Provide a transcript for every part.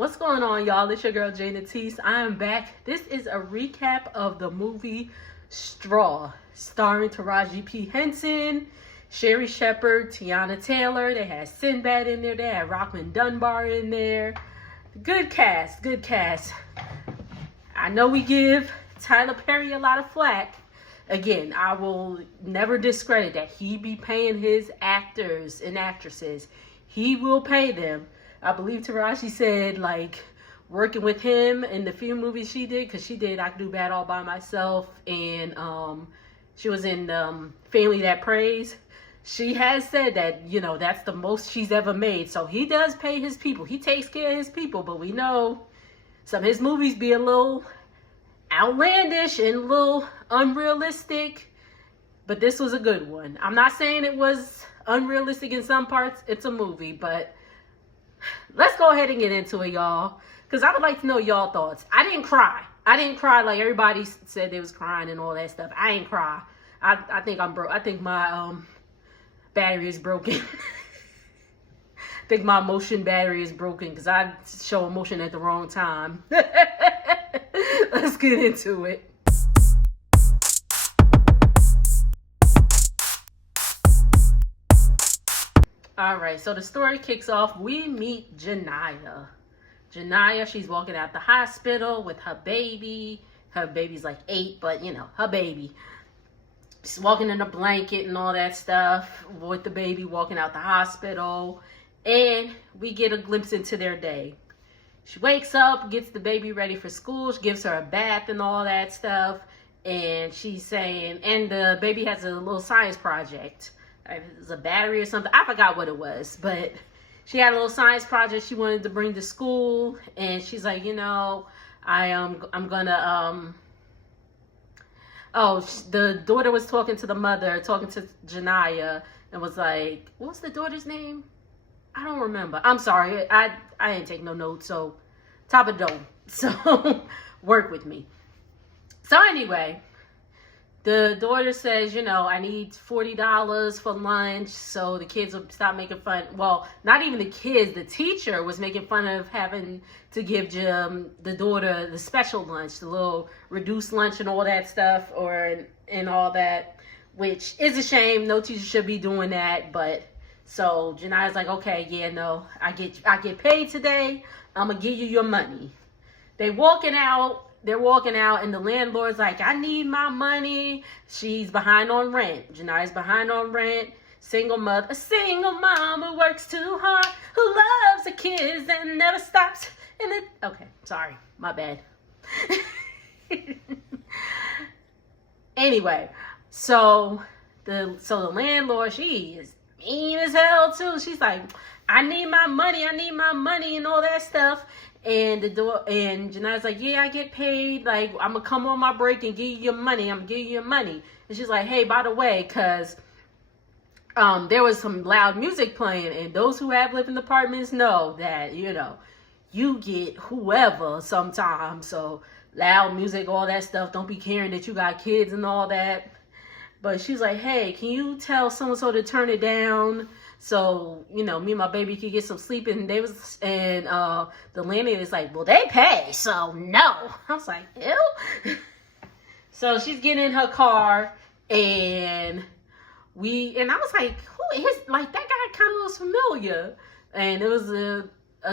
What's going on, y'all? It's your girl Jay Natisse. I am back. This is a recap of the movie Straw, starring Taraji P. Henson, Sherry Shepherd, Tiana Taylor. They had Sinbad in there. They had Rockman Dunbar in there. Good cast, good cast. I know we give Tyler Perry a lot of flack. Again, I will never discredit that. He be paying his actors and actresses. He will pay them. I believe Taraji said, like, working with him in the few movies she did, because she did I Can Do Bad All By Myself, and she was in Family That Prays. She has said that, you know, that's the most she's ever made. So he does pay his people. He takes care of his people. But we know some of his movies be a little outlandish and a little unrealistic. But this was a good one. I'm not saying it was unrealistic in some parts. It's a movie, but let's go ahead and get into it, y'all, because I would like to know y'all thoughts. I didn't cry like everybody said they was crying and all that stuff. I ain't cry. I think I'm broke. I think my battery is broken. I think my emotion battery is broken because I show emotion at the wrong time. Let's get into it. All right, so the story kicks off. We meet Janiyah. Janiyah, she's walking out the hospital with her baby. Her baby's like 8, but you know, her baby. She's walking in a blanket and all that stuff with the baby, walking out the hospital. And we get a glimpse into their day. She wakes up, gets the baby ready for school. She gives her a bath and all that stuff. And she's saying, and the baby has a little science project. It was a battery or something. I forgot what it was, but she had a little science project she wanted to bring to school, and she's like, you know, I'm gonna the daughter was talking to the mother, talking to Janiyah, and was like, what's the daughter's name? I don't remember. I'm sorry, I didn't take no notes, so top of dome. So work with me. So anyway, the daughter says, you know, I need $40 for lunch so the kids will stop making fun. Well, not even the kids. The teacher was making fun of having to give Jim, the daughter, the special lunch, the little reduced lunch and all that stuff, and all that, which is a shame. No teacher should be doing that. But so Janiyah's like, okay, yeah, no, I get paid today. I'm gonna give you your money. They're walking out, and the landlord's like, I need my money. She's behind on rent. Janiyah's behind on rent. Single mother, a single mom who works too hard, who loves her kids and never stops in it. Okay, sorry, my bad. Anyway, so the landlord, she is mean as hell too. She's like, I need my money, and all that stuff. And Janiyah's like, yeah, I get paid. Like, I'm gonna come on my break and give you your money. I'm gonna give you your money. And she's like, hey, by the way, cause there was some loud music playing, and those who have lived in apartments know that, you know, you get whoever sometimes. So loud music, all that stuff. Don't be caring that you got kids and all that. But she's like, hey, can you tell so-and-so to turn it down? So, you know, me and my baby could get some sleep. And the landlady is like, well, they pay, so no. I was like, ew. So she's getting in her car, and I was like, who is, like, that guy kind of looks familiar. And it was a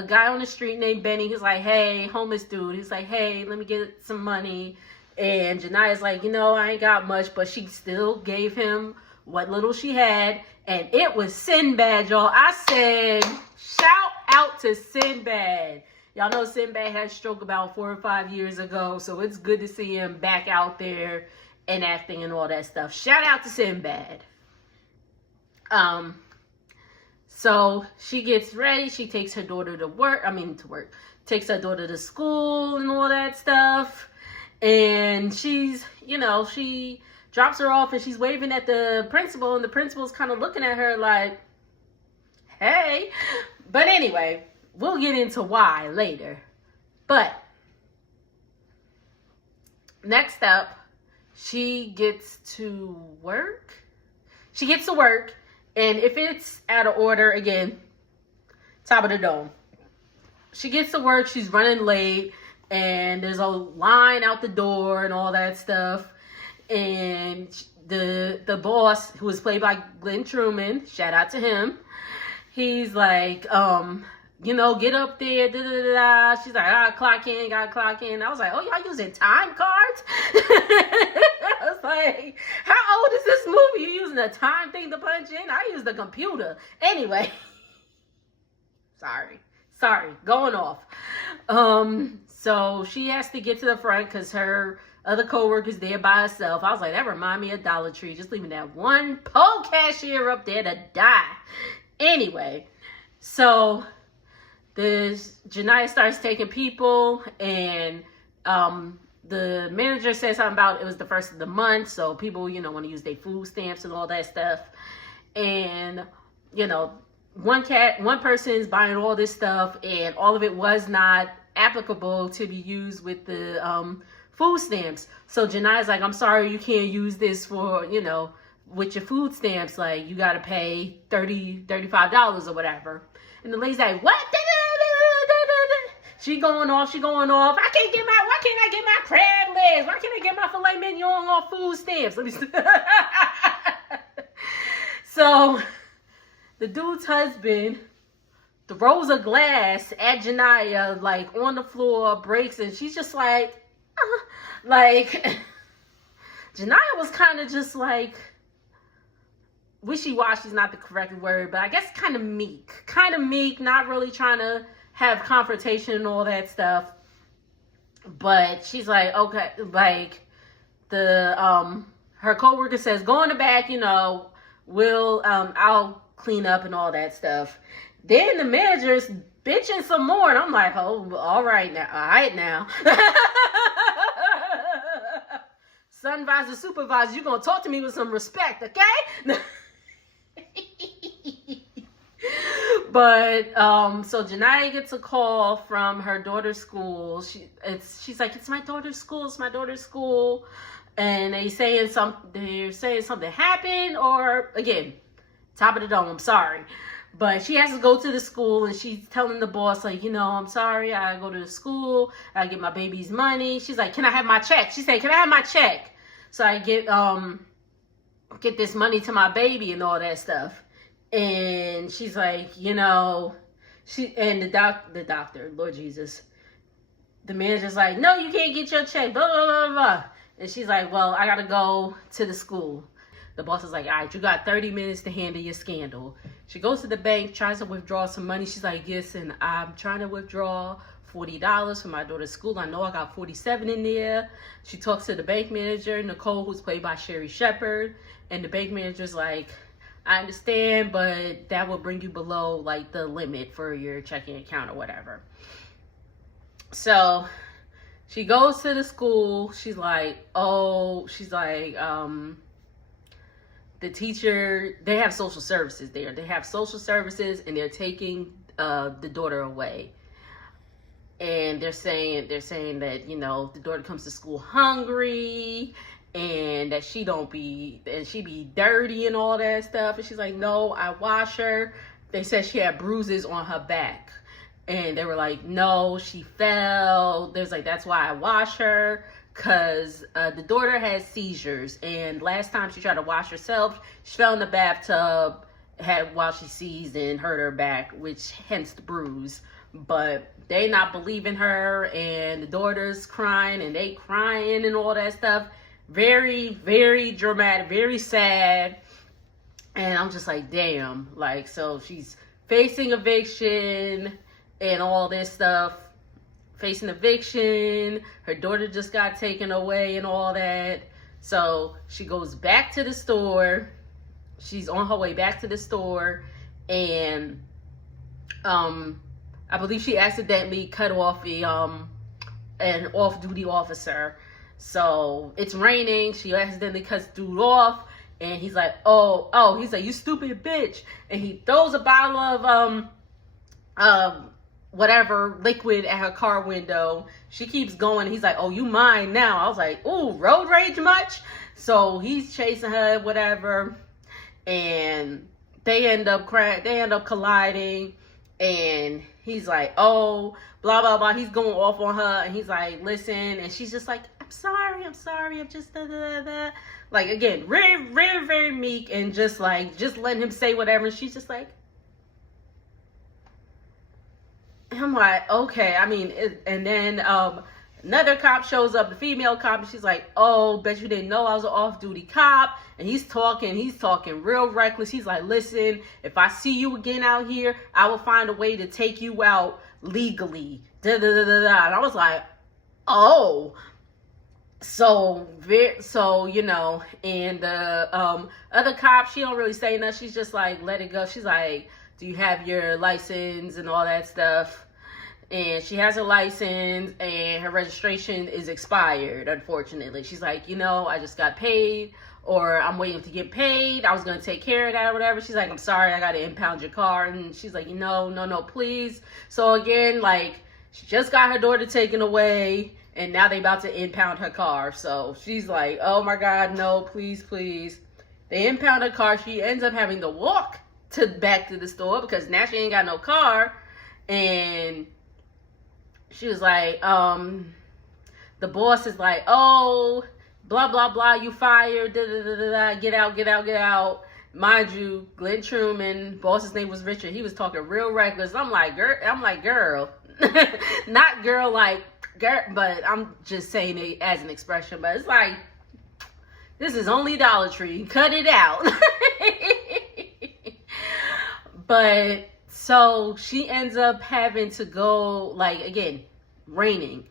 guy on the street named Benny. He's like, hey, homeless dude. He's like, hey, let me get some money. And Janiyah's like, you know, I ain't got much, but she still gave him what little she had. And it was Sinbad, y'all. I said, shout out to Sinbad. Y'all know Sinbad had a stroke about 4 or 5 years ago. So it's good to see him back out there and acting and all that stuff. Shout out to Sinbad. So she gets ready. She takes her daughter to work. Takes her daughter to school and all that stuff. And she's, you know, she drops her off and she's waving at the principal, and the principal's kind of looking at her like, hey. But anyway, we'll get into why later. But next up, she gets to work. And if it's out of order, again, top of the dome. she gets to work, she's running late, and there's a line out the door and all that stuff. And the boss, who was played by Glenn Truman, shout out to him, he's like, you know, get up there, da da da da. She's like, I gotta clock in. I was like, oh, y'all using time cards? I was like, how old is this movie? You using a time thing to punch in? I use the computer. Anyway, sorry, going off. So she has to get to the front because her other co-worker's there by herself. I was like, that remind me of Dollar Tree, just leaving that one pole cashier up there to die. Anyway, so Janiyah starts taking people, and the manager says something about it was the first of the month, so people, you know, want to use their food stamps and all that stuff. And, you know, one person is buying all this stuff, and all of it was not applicable to be used with the food stamps. So Janiyah's like, I'm sorry, you can't use this for, you know, with your food stamps. Like, you got to pay $35 or whatever. And the lady's like, what? She going off. Why can't I get my crab legs? Why can't I get my filet mignon on food stamps? Let me see. So the dude's husband throws a glass at Janiyah, like on the floor, breaks, and she's just like, like, Janiyah was kind of just like, wishy-washy is not the correct word, but I guess kind of meek, not really trying to have confrontation and all that stuff. But she's like, okay, like, her coworker says, go in the back, you know, I'll clean up and all that stuff. Then the manager's bitching some more, and I'm like, oh, all right now. Supervisor, you're gonna talk to me with some respect, okay? But so Janiyah gets a call from her daughter's school. She's like, it's my daughter's school, and they're saying something happened, or again, top of the dome, I'm sorry. But she has to go to the school, and she's telling the boss, like, you know, I'm sorry, I go to the school, I get my baby's money. She's like, can I have my check? She said, can I have my check? So I get this money to my baby and all that stuff. And she's like, you know, the doctor, Lord Jesus, the manager's like, no, you can't get your check, blah, blah, blah, blah. And she's like, well, I gotta go to the school. The boss is like, all right, you got 30 minutes to handle your scandal. She goes to the bank, tries to withdraw some money. She's like, yes, and I'm trying to withdraw $40 for my daughter's school. I know I got 47 in there. She talks to the bank manager, Nicole, who's played by Sherry Shepherd. And the bank manager's like, I understand, but that will bring you below, like, the limit for your checking account or whatever. So she goes to the school. She's like, the teacher, they have social services there. They have social services, and they're taking the daughter away. And they're saying that, you know, the daughter comes to school hungry, and that she be dirty and all that stuff. And she's like, no, I wash her. They said she had bruises on her back. And they were like, no, she fell. There's like, that's why I wash her. Because the daughter has seizures. And last time she tried to wash herself, she fell in the bathtub while she seized and hurt her back, which hence the bruise. But they not believing her, and the daughter's crying, and they crying and all that stuff. Very, very dramatic, very sad. And I'm just like, damn. Like, so she's facing eviction and all this stuff. Facing eviction. Her daughter just got taken away and all that. So she goes back to the store. She's on her way back to the store. And I believe she accidentally cut off an off-duty officer. So it's raining. She accidentally cuts dude off, and he's like, oh, he's like, you stupid bitch, and he throws a bottle of whatever liquid at her car window. She keeps going. He's like, oh, you mine now. I was like, ooh, road rage much? So he's chasing her, whatever, and they end up colliding, and he's like, oh, blah, blah, blah. He's going off on her, and he's like, listen. And she's just like, I'm sorry. I'm just da, da, da, da. Like, again, very, very, very meek, and just letting him say whatever. And she's just like, and I'm like, okay. I mean, and then another cop shows up, the female cop, and she's like, oh, bet you didn't know I was an off-duty cop. And he's talking real reckless. He's like, listen, if I see you again out here, I will find a way to take you out legally. Da, da, da, da, da. And I was like, oh. So, you know, and the other cop, she don't really say nothing. She's just like, let it go. She's like, do you have your license and all that stuff? And she has her license, and her registration is expired, unfortunately. She's like, you know, I just got paid, or I'm waiting to get paid. I was going to take care of that or whatever. She's like, I'm sorry, I got to impound your car. And she's like, no, please. So again, like, she just got her daughter taken away, and now they about to impound her car. So she's like, oh my God, no, please. They impound her car. She ends up having to walk back to the store because now she ain't got no car. And she was like, the boss is like, oh, blah, blah, blah, you fired, da, da, da, da, da, get out. Mind you, Glenn Truman, boss's name was Richard. He was talking real reckless. I'm like, girl, not girl, like, girl, but I'm just saying it as an expression. But it's like, this is only Dollar Tree. Cut it out. But so she ends up having to go, like, again, raining.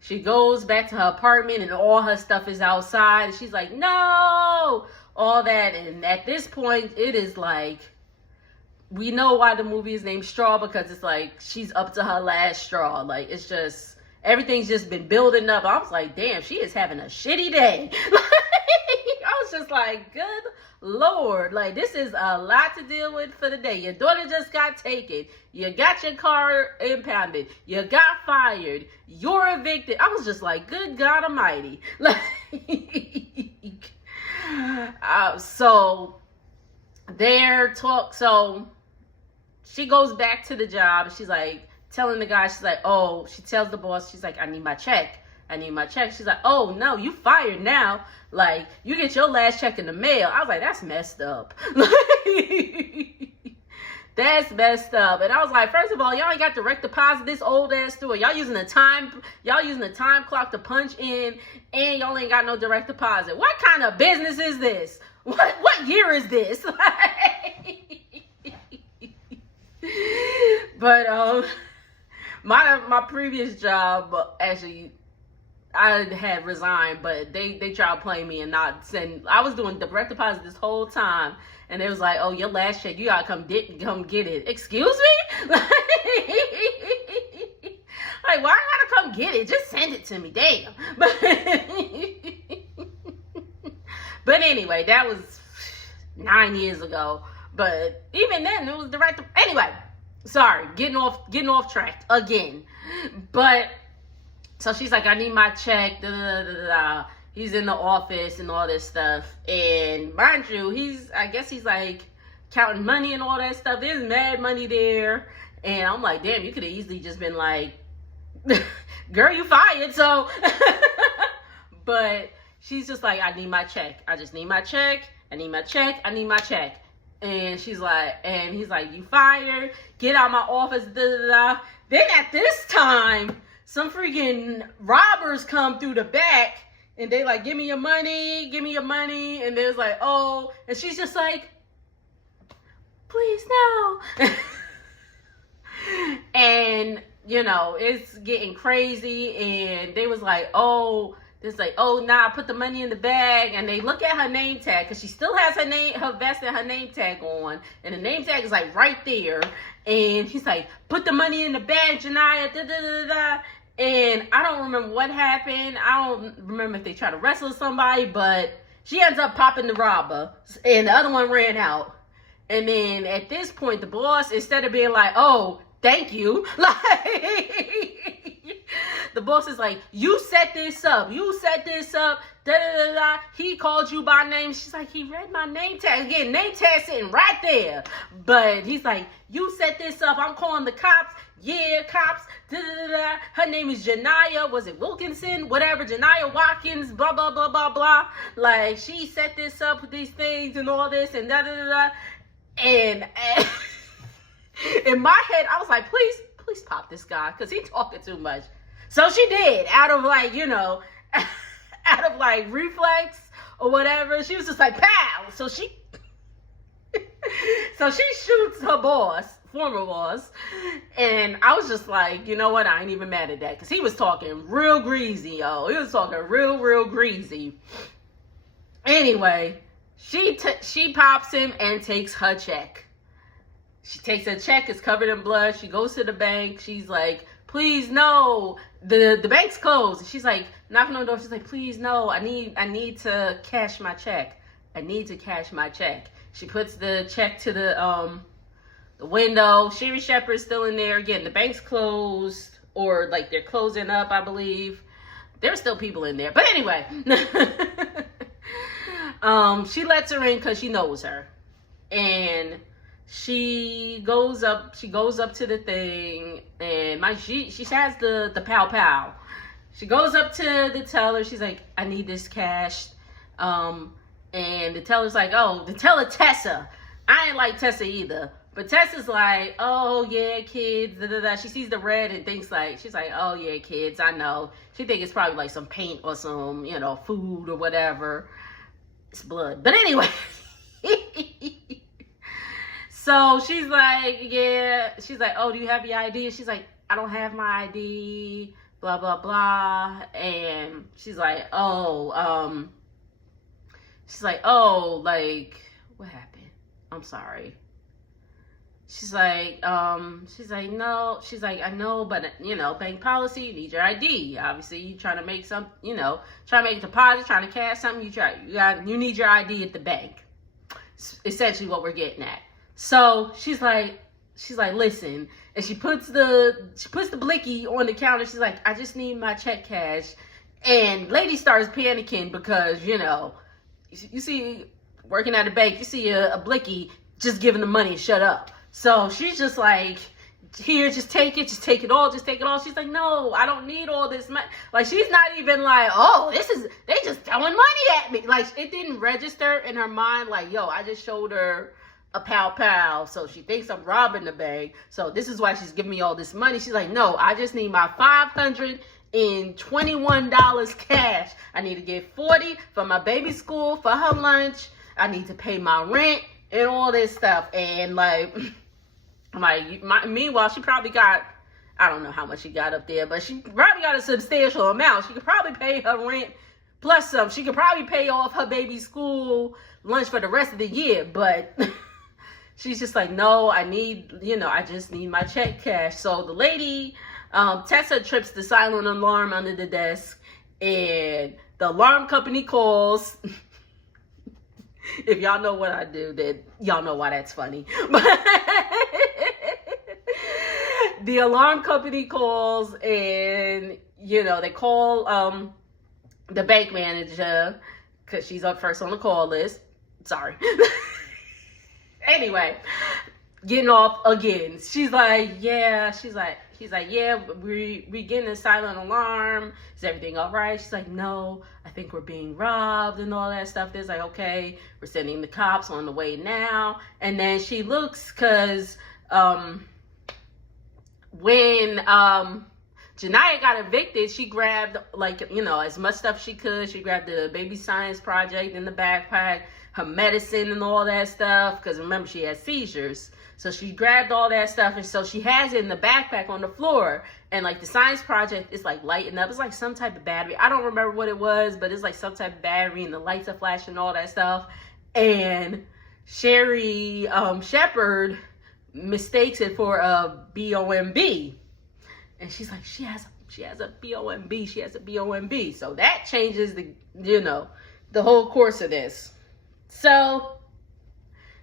She goes back to her apartment, and all her stuff is outside. And she's like, no, all that. And at this point, it is like, we know why the movie is named Straw, because it's like she's up to her last straw. Like, it's just, everything's just been building up. I was like, damn, she is having a shitty day. I was just like, good Lord, like, this is a lot to deal with for the day. Your daughter just got taken. You got your car impounded. You got fired. You're evicted. I was just like, good God Almighty. Like, so she goes back to the job. She's like telling the guy, she's like, oh, she tells the boss, she's like, I need my check. She's like, oh, no, you fired now. Like, you get your last check in the mail. I was like, that's messed up. That's messed up. And I was like, first of all, y'all ain't got direct deposit this old ass store. Y'all using the time clock to punch in, and y'all ain't got no direct deposit. What kind of business is this? What year is this? But my previous job, actually, I had resigned, but they tried to play me and not send. I was doing direct deposit this whole time, and it was like, oh, your last check, you gotta come get it. Excuse me? Like, why I gotta come get it? Just send it to me, damn. But anyway, that was 9 years ago. But even then, it was direct. Anyway, sorry, getting off track again. But so she's like, I need my check. Da, da, da, da, da. He's in the office and all this stuff. And mind you, I guess he's like counting money and all that stuff. There's mad money there. And I'm like, damn, you could have easily just been like, girl, you fired. So, but she's just like, I need my check. I just need my check. I need my check. And he's like, you fired. Get out of my office. Da, da, da. Then at this time, some freaking robbers come through the back, and they like, give me your money. And they was like, oh, and she's just like, please no. And, you know, it's getting crazy, and they was like, oh, nah, put the money in the bag. And they look at her name tag, because she still has her vest and her name tag on, and the name tag is like right there. And he's like, put the money in the bag, Janiyah, da da da da. And I don't remember what happened. I don't remember if they tried to wrestle somebody, but she ends up popping the robber, and the other one ran out. And then at this point, the boss, instead of being like, oh, thank you, like, the boss is like, you set this up. You set this up. Da da da da. He called you by name. She's like, he read my name tag. Again, name tag sitting right there. But he's like, you set this up. I'm calling the cops. Yeah, cops. Da da da da. Her name is Janiyah. Was it Wilkinson? Whatever. Janiyah Watkins. Blah blah blah blah blah. Like, she set this up with these things and all this and da da da da. And in my head, I was like, please pop this guy, because he's talking too much. So she did, out of like, out of like reflex or whatever. She was just like, pow. So she shoots her boss, former boss. And I was just like, you know what? I ain't even mad at that, because he was talking real greasy, yo. He was talking real greasy. Anyway, she pops him and takes her check. She takes a check, it's covered in blood. She goes to the bank. She's like, please, no. The bank's closed. She's like, knocking on the door. She's like, please, no. I need to cash my check. I need to cash my check. She puts the check to the window. Sherri Shepherd's still in there. Again, the bank's closed, or like they're closing up, I believe. There's still people in there. But anyway, she lets her in because she knows her. And she goes up to the thing, and she has the pow. She goes up to the teller. She's like, I need this cash. And the teller's like, oh, the teller Tessa. I ain't like Tessa either. But Tessa's like, oh yeah, kids, da da da. She sees the red and thinks like, she's like, oh yeah, kids, I know. She thinks it's probably like some paint or some, food or whatever. It's blood. But anyway. So she's like, yeah. She's like, oh, do you have your ID? And she's like, I don't have my ID, blah, blah, blah. And she's like, oh, like, what happened? I'm sorry. She's like, no. She's like, I know, but, bank policy, you need your ID. Obviously, you trying to make some, trying to make a deposit, trying to cash something, you need your ID at the bank. It's essentially what we're getting at. So she's like, listen, and she puts the blicky on the counter. She's like, I just need my check cash. And lady starts panicking because, you see, working at a bank, you see a blicky just giving the money, shut up. So she's just like, here, just take it all. She's like, no, I don't need all this money. Like, she's not even like, oh, they just throwing money at me. Like, it didn't register in her mind, like, yo, I just showed her a pow, so she thinks I'm robbing the bank, so this is why she's giving me all this money. She's like, no, I just need my $521 cash. I need to get $40 for my baby's school, for her lunch. I need to pay my rent and all this stuff. And meanwhile, she probably got, I don't know how much she got up there, but she probably got a substantial amount. She could probably pay her rent plus some. She could probably pay off her baby's school lunch for the rest of the year, but she's just like, no, I just need my check cash. So the lady, Tessa, trips the silent alarm under the desk, and the alarm company calls. If y'all know what I do, then y'all know why that's funny. But the alarm company calls, and, they call the bank manager, because she's up first on the call list. Sorry. Anyway, getting off again. She's like, yeah. He's like, yeah, we getting a silent alarm. Is everything all right? She's like, no, I think we're being robbed and all that stuff. There's like, okay, we're sending the cops on the way now. And then she looks, because when Janiyah got evicted, she grabbed, as much stuff she could. She grabbed the baby science project in the backpack, her medicine and all that stuff, because remember, she had seizures. So she grabbed all that stuff, and so she has it in the backpack on the floor. And the science project is lighting up. It's like some type of battery. I don't remember what it was, but it's like some type of battery, and the lights are flashing and all that stuff. And Sherri Shepherd mistakes it for a BOMB. And she's like, she has a BOMB. She has a BOMB. So that changes the whole course of this. So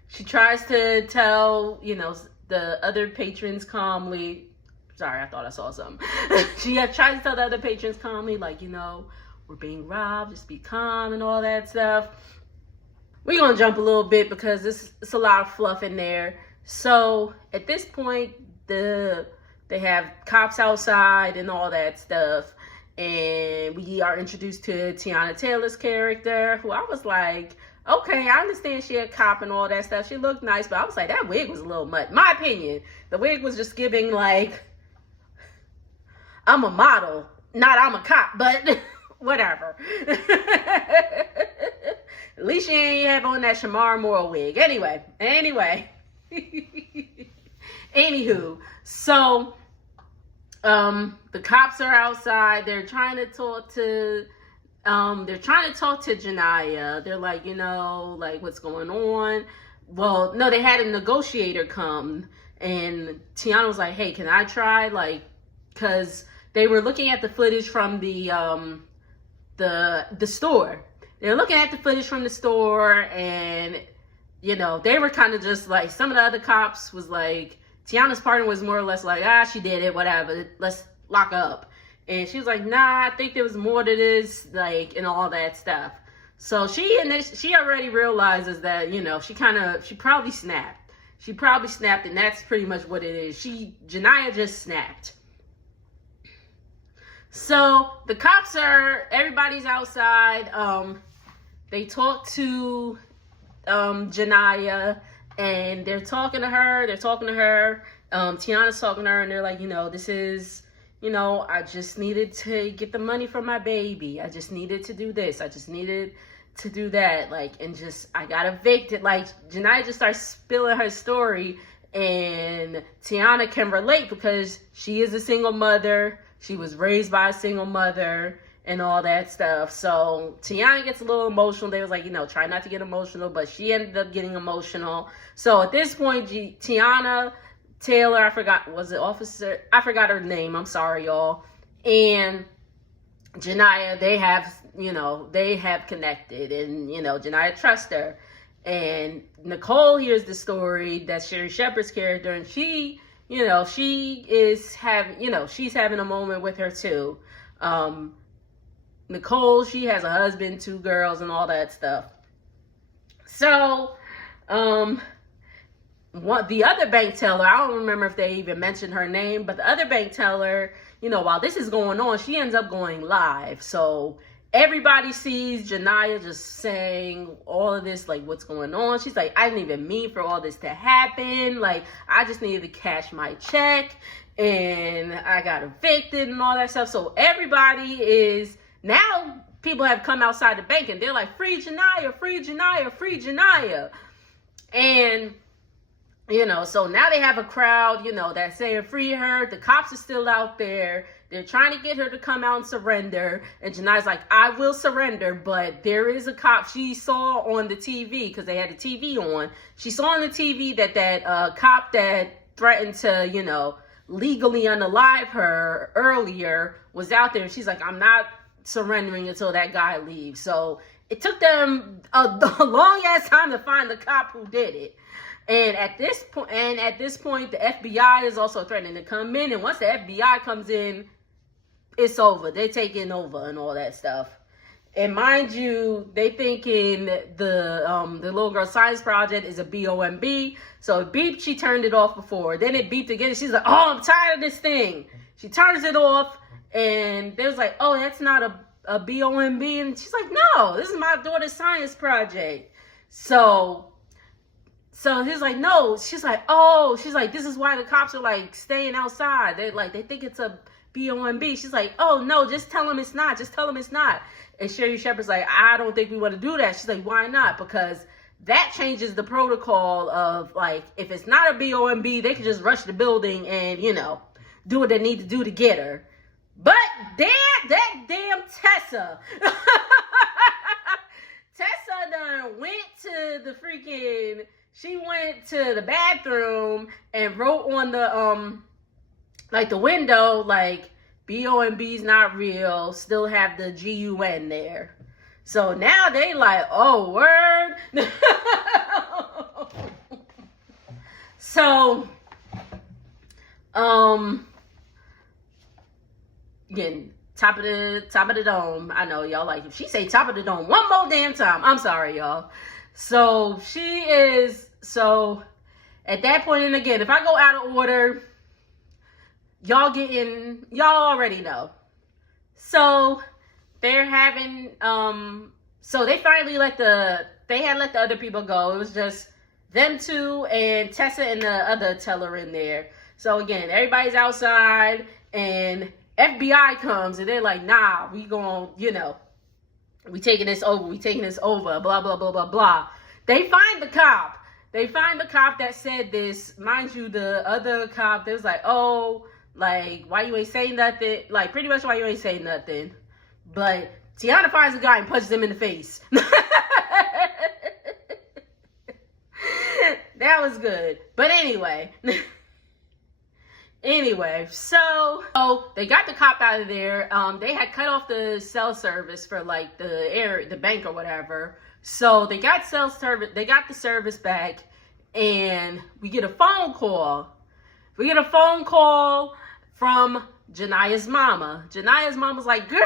she tries to tell, the other patrons calmly, Sorry, I thought I saw something. She had tried to tell the other patrons calmly, like, you know, we're being robbed, just be calm and all that stuff. We're going to jump a little bit because it's a lot of fluff in there. So at this point, they have cops outside and all that stuff. And we are introduced to Teyana Taylor's character, who I was like, okay, I understand she a cop and all that stuff. She looked nice, but I was like, that wig was a little much. My opinion, the wig was just giving like, I'm a model, not I'm a cop, but whatever. At least she ain't have on that Shamar Moore wig. Anyway. Anywho, so the cops are outside. They're trying to talk to Janiyah. They're like, you know, like, what's going on? Well, no, they had a negotiator come, and Teyana was like, hey, can I try? Like, because they were looking at the footage from the store. They're looking at the footage from the store, and, you know, they were kind of just like, some of the other cops was like, Teyana's partner was more or less like, she did it, whatever, let's lock up. And she was like, nah, I think there was more to this, like, and all that stuff. So she already realizes that, you know, she probably snapped. She probably snapped, and that's pretty much what it is. Janiyah just snapped. So the cops everybody's outside. They talk to Janiyah, and they're talking to her. Teyana's talking to her, and they're like, you know, this is, you know, I just needed to get the money for my baby. I just needed to do this. I just needed to do that. Like, and just, I got evicted. Like, Janiyah just starts spilling her story, and Teyana can relate because she is a single mother. She was raised by a single mother and all that stuff. So Teyana gets a little emotional. They was like, you know, try not to get emotional, but she ended up getting emotional. So at this point, Teyana Taylor, I forgot her name. I'm sorry, y'all. And Janiyah, they have connected, and, you know, Janiyah trusts her. And Nicole hears the story, that's Sherri Shepherd's character, and she, you know, she's having a moment with her too. Nicole, she has a husband, 2 girls, and all that stuff. So, the other bank teller, I don't remember if they even mentioned her name, but the other bank teller, you know, while this is going on, she ends up going live. So everybody sees Janiyah just saying all of this, like, what's going on. She's like, I didn't even mean for all this to happen. Like, I just needed to cash my check, and I got evicted and all that stuff. So everybody is, now people have come outside the bank, and they're like, free Janiyah, free Janiyah, free Janiyah. And, you know, so now they have a crowd, you know, that's saying free her. The cops are still out there. They're trying to get her to come out and surrender. And Janiyah's like, I will surrender, but there is a cop she saw on the TV, because they had the TV on. She saw on the TV that cop that threatened to, you know, legally unalive her earlier was out there. And she's like, I'm not surrendering until that guy leaves. So it took them a long ass time to find the cop who did it. And at this point, the FBI is also threatening to come in. And once the FBI comes in, it's over. They're taking over and all that stuff. And mind you, they thinking the little girl science project is a BOMB. So it beeped. She turned it off before. Then it beeped again. She's like, oh, I'm tired of this thing. She turns it off. And they was like, oh, that's not a BOMB. And she's like, no, this is my daughter's science project. So he's like, no. She's like, oh, this is why the cops are like staying outside. They think it's a BOMB. She's like, oh no, just tell them it's not. Just tell them it's not. And Sherri Shepherd's like, I don't think we want to do that. She's like, why not? Because that changes the protocol of, like, if it's not a BOMB, they can just rush the building and, you know, do what they need to do to get her. But that damn Tessa. Tessa done went to the freaking, she went to the bathroom and wrote on the, like, the window, like, BOMB's not real, still have the GUN there. So now they like, oh, word. So, again, top of the dome. I know y'all like, if she say top of the dome one more damn time, I'm sorry, y'all. So at that point, and again, if I go out of order, y'all already know. So they're having, so they finally let the other people go. It was just them two and Tessa and the other teller in there. So again, everybody's outside and FBI comes and they're like, nah, we taking this over, blah, blah, blah, blah, blah. They find the cop that said this. Mind you, the other cop, they was like, oh, like, why you ain't saying nothing? Like, pretty much why you ain't saying nothing. But Tiana finds a guy and punches him in the face. That was good. But anyway. So they got the cop out of there. They had cut off the cell service for like the bank or whatever. So they got the service back, and we get a phone call. From Janaya's mama. Janaya's mama's like, girl,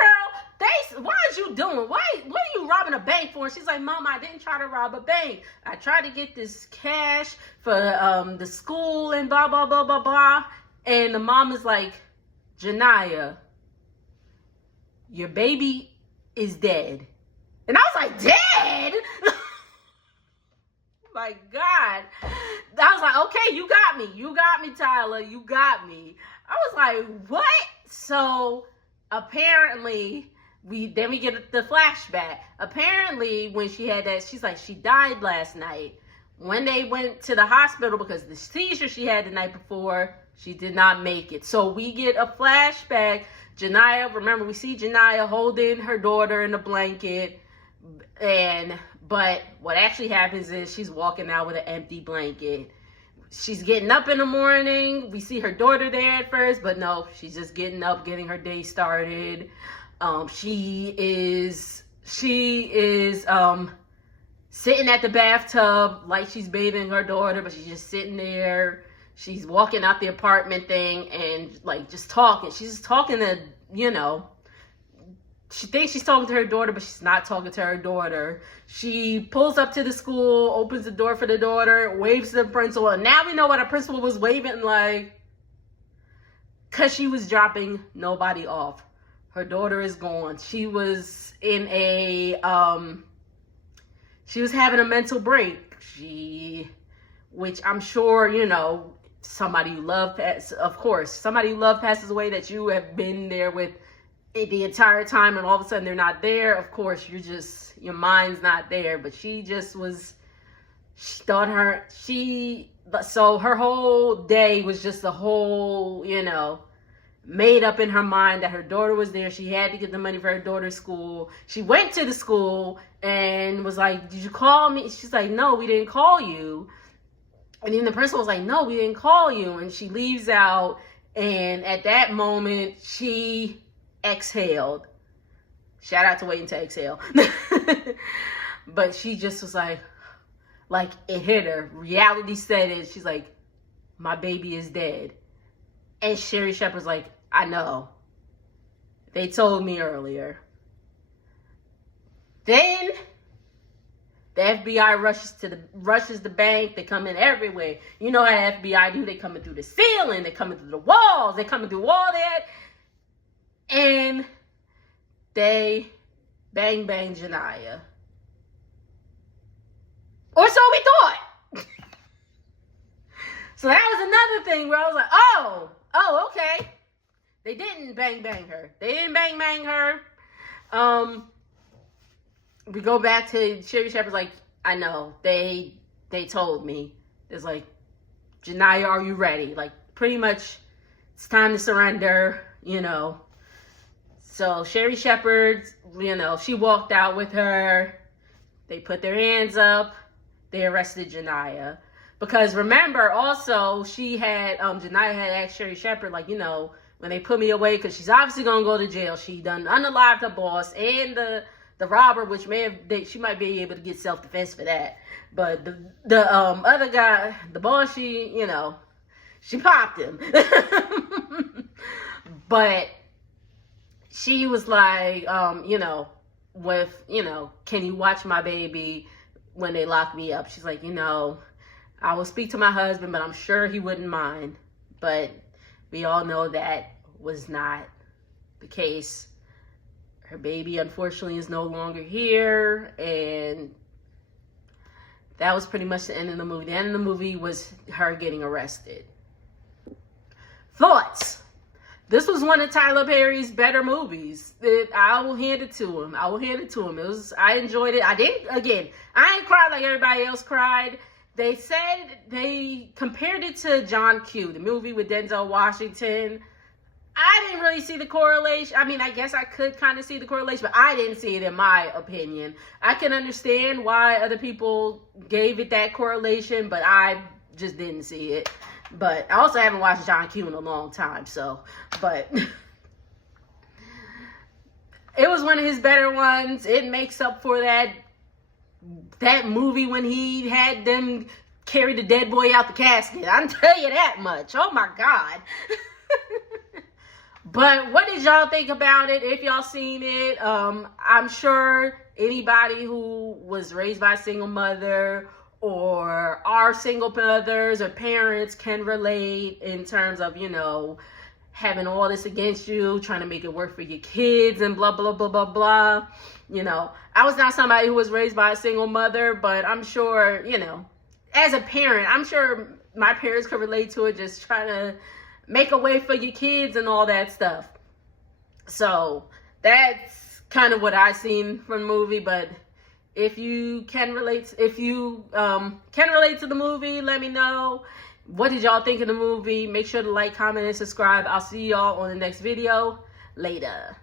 what are you doing? What are you robbing a bank for? And she's like, Mama, I didn't try to rob a bank. I tried to get this cash for the school and blah, blah, blah, blah, blah. And the mom is like, Janaya, your baby is dead. And I was like, dead? My God. I was like, okay, you got me, Tyler, you got me. I was like, what? So apparently we get the flashback. Apparently when she had that, she's like, she died last night. When they went to the hospital because the seizure she had the night before, she did not make it. So we get a flashback. Janaya, remember, we see Janaya holding her daughter in a blanket, but what actually happens is she's walking out with an empty blanket. She's getting up in the morning. We see her daughter there at first, but no, she's just getting up, getting her day started. She is sitting at the bathtub like she's bathing her daughter, but she's just sitting there. She's walking out the apartment thing and like just talking. She's just talking to, she thinks she's talking to her daughter, but she's not talking to her daughter. She pulls up to the school, opens the door for the daughter, waves to the principal. And now we know why the principal was waving, like, because she was dropping nobody off. Her daughter is gone. She was in she was having a mental break. Which I'm sure, somebody you love, of course, somebody you love passes away that you have been there with the entire time, and all of a sudden they're not there. Of course, your mind's not there. But so her whole day was just a whole, made up in her mind that her daughter was there. She had to get the money for her daughter's school. She went to the school and was like, did you call me? She's like, no, we didn't call you. And then the principal was like, no, we didn't call you. And she leaves out. And at that moment, she exhaled. Shout out to Waiting to Exhale. But she just was like it hit her. Reality set it. She's like, my baby is dead. And Sherri Shepherd's like, I know. They told me earlier. Then the FBI rushes the bank. They come in everywhere. You know how the FBI do. They coming through the ceiling. They coming through the walls. They coming through all that. And they bang Janaya. Or so we thought. So that was another thing where I was like, oh, okay. They didn't bang her. They didn't bang her. We go back to Sherri Shepherd's like, I know. They told me. It's like, Janaya, are you ready? Like, pretty much, it's time to surrender, So Sherri Shepherd, she walked out with her. They put their hands up. They arrested Janaya. Because remember, also, Janaya had asked Sherri Shepherd, like, when they put me away, because she's obviously going to go to jail. She done unalived her boss and the robber, which she might be able to get self-defense for that. But the other guy, the boss, she popped him. But she was like, you know, with, you know, can you watch my baby when they lock me up? She's like, you know, I will speak to my husband, but I'm sure he wouldn't mind. But we all know that was not the case. Her baby, unfortunately, is no longer here, and that was pretty much the end of the movie. The end of the movie was her getting arrested. Thoughts? This was one of Tyler Perry's better movies. I will hand it to him. I will hand it to him. I enjoyed it. I ain't cried like everybody else cried. They said they compared it to John Q, the movie with Denzel Washington. I didn't really see the correlation. I mean, I guess I could kind of see the correlation, but I didn't see it, in my opinion. I can understand why other people gave it that correlation, but I just didn't see it. But I also haven't watched John Q in a long time, so, but it was one of his better ones. It makes up for that movie when he had them carry the dead boy out the casket. I can tell you that much. Oh my God. But what did y'all think about it? If y'all seen it, I'm sure anybody who was raised by a single mother or are single mothers or parents can relate in terms of, you know, having all this against you, trying to make it work for your kids and blah, blah, blah, blah, blah. You know, I was not somebody who was raised by a single mother, but I'm sure, you know, as a parent, I'm sure my parents could relate to it, just trying to make a way for your kids and all that stuff. So that's kind of what I seen from the movie. But if you can relate, can relate to the movie, let me know. What did y'all think of the movie? Make sure to like, comment, and subscribe. I'll see y'all on the next video. Later.